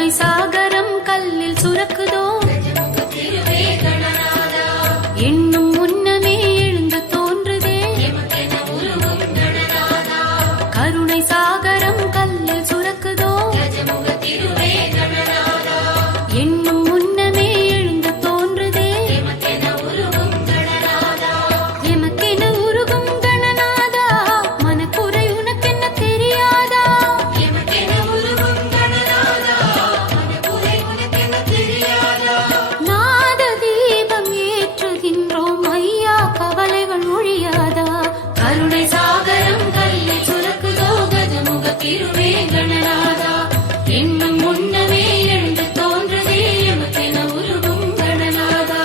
கருணை சாகரம் கல்லில் சுரக்குதோ எண்ணும் முன்னமே எழுந்து தோன்றுதே கருணை சாகரம் கல்லில் சுரக்குதோ எண்ணும் முன்னமே எழுந்து தோன்றுதே எமக்கென உருகும் கணநாதா மனக்குறை உனக்கென்ன தெரியாதா நாத தீபம் ஏற்றுகின்றோம் ஐயா கவலைகள் ஒழியாதா கருணை சாகரம் கல்லில் சுரக்குதோ கஜமுக திருவே கணநாதா எண்ணும் முன்னமே எழுந்து தோன்றுதே எமக்கென உருகும் கணநாதா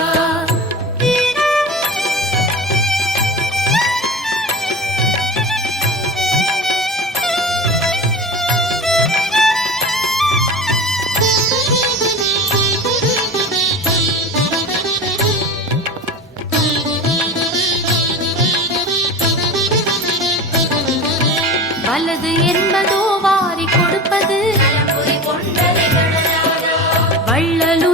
வலது என்பதோ வாரி கொடுப்பது வள்ளல்